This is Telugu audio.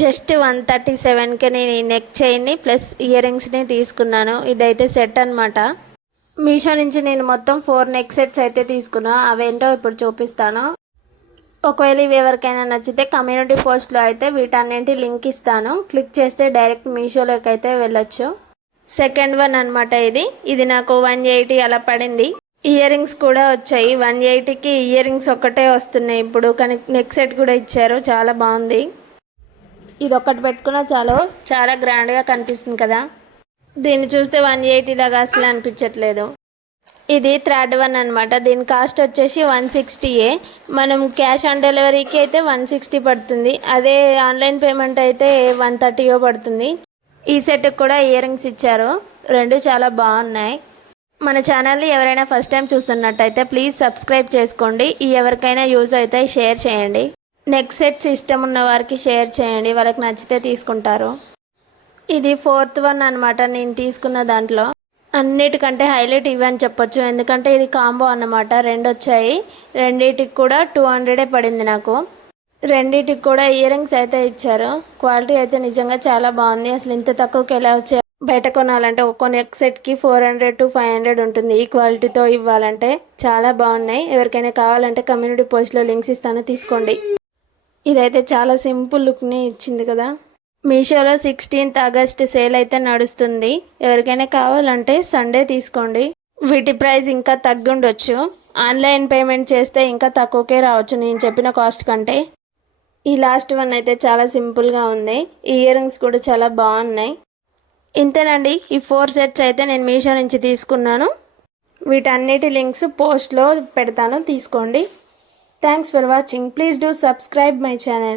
జస్ట్ 137కి నేను ఈ నెక్ చైన్ని ప్లస్ ఇయర్ రింగ్స్ని తీసుకున్నాను. ఇదైతే సెట్ అనమాట. మీషో నుంచి నేను మొత్తం 4 నెక్ సెట్స్ అయితే తీసుకున్నా. అవేంటో ఇప్పుడు చూపిస్తాను. ఒకవేళ ఇవి ఎవరికైనా నచ్చితే కమ్యూనిటీ పోస్ట్లో అయితే వీటన్నింటి లింక్ ఇస్తాను. క్లిక్ చేస్తే డైరెక్ట్ మీషోలోకి అయితే వెళ్ళొచ్చు. సెకండ్ వన్ అనమాట ఇది నాకు 180 అలా పడింది. ఇయర్ రింగ్స్ కూడా వచ్చాయి. 180కి ఇయర్ రింగ్స్ ఒక్కటే వస్తున్నాయి ఇప్పుడు, కానీ నెక్ సెట్ కూడా ఇచ్చారు. చాలా బాగుంది. ఇది ఒక్కటి పెట్టుకున్నా చాలా గ్రాండ్గా కనిపిస్తుంది కదా. దీన్ని చూస్తే 180 లాగా అసలు అనిపించట్లేదు. ఇది థర్డ్ వన్ అనమాట. దీని కాస్ట్ వచ్చేసి 160. మనం క్యాష్ ఆన్ డెలివరీకి అయితే 160 పడుతుంది. అదే ఆన్లైన్ పేమెంట్ అయితే 130 పడుతుంది. ఈ సెట్కి కూడా ఇయర్ రింగ్స్ ఇచ్చారు. రెండు చాలా బాగున్నాయి. మన ఛానల్ని ఎవరైనా ఫస్ట్ టైం చూస్తున్నట్టయితే ప్లీజ్ సబ్స్క్రైబ్ చేసుకోండి. ఎవరికైనా యూజ్ అయితే షేర్ చేయండి. నెక్ సెట్స్ ఇష్టం ఉన్న వారికి షేర్ చేయండి, వాళ్ళకి నచ్చితే తీసుకుంటారు. ఇది ఫోర్త్ వన్ అనమాట. నేను తీసుకున్న దాంట్లో అన్నిటికంటే హైలైట్ ఇవి అని చెప్పొచ్చు. ఎందుకంటే ఇది కాంబో అన్నమాట. రెండు వచ్చాయి. రెండింటికి కూడా 200 పడింది నాకు. రెండింటికి కూడా ఇయర్ రింగ్స్ అయితే ఇచ్చారు. క్వాలిటీ అయితే నిజంగా చాలా బాగుంది. అసలు ఇంత తక్కువకి ఎలా వచ్చాయి. బయట కొనాలంటే ఒక్కో నెక్ సెట్కి 400 to 500 ఉంటుంది. ఈ క్వాలిటీతో ఇవ్వాలంటే చాలా బాగున్నాయి. ఎవరికైనా కావాలంటే కమ్యూనిటీ పోస్ట్లో లింక్స్ ఇస్తాను, తీసుకోండి. ఇదైతే చాలా సింపుల్ లుక్ని ఇచ్చింది కదా. మీషోలో 16th ఆగస్ట్ సేల్ అయితే నడుస్తుంది. ఎవరికైనా కావాలంటే సండే తీసుకోండి. వీటి ప్రైస్ ఇంకా తగ్గుండొచ్చు. ఆన్లైన్ పేమెంట్ చేస్తే ఇంకా తక్కువకే రావచ్చు నేను చెప్పిన కాస్ట్ కంటే. ఈ లాస్ట్ వన్ అయితే చాలా సింపుల్గా ఉంది. ఇయర్ రింగ్స్ కూడా చాలా బాగున్నాయి. ఇంతేనండి. ఈ 4 సెట్స్ అయితే నేను మీషో నుంచి తీసుకున్నాను. వీటన్నిటి లింక్స్ పోస్ట్లో పెడతాను, తీసుకోండి. Thanks for watching. Please do subscribe my channel.